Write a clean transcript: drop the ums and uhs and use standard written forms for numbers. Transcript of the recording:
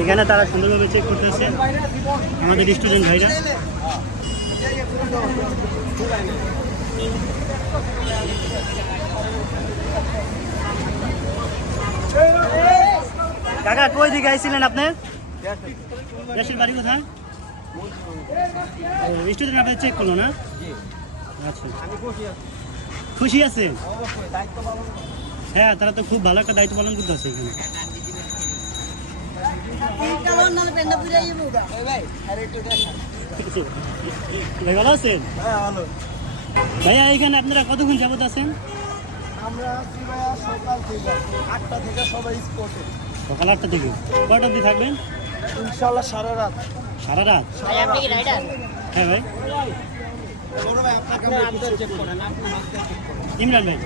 এখানে তারা সুন্দরভাবে চেক করতেছে আমাদের স্টুডেন্ট ভাইরা। কাকা কই দিকে আইছিলেন আপনি? দেশের বাড়ি কোথায়? স্টুডেন্ট আপনার চেক করলো না? আচ্ছা, খুশি আছেন? হ্যাঁ, তারা তো খুব ভালো একটা দায়িত্ব পালন করতেছে এখানে। ভালো আছেন ভাইয়া? এখানে আপনারা কতক্ষণ যাবত আছেন? আমরা সকাল 8টা থেকে সবাই স্পটে। সকাল 8টা থেকে কয়টা অবধি থাকবেন? ইনশাআল্লাহ সারা রাত। সারা রাত? হ্যাঁ ভাই। ইমরান ভাই।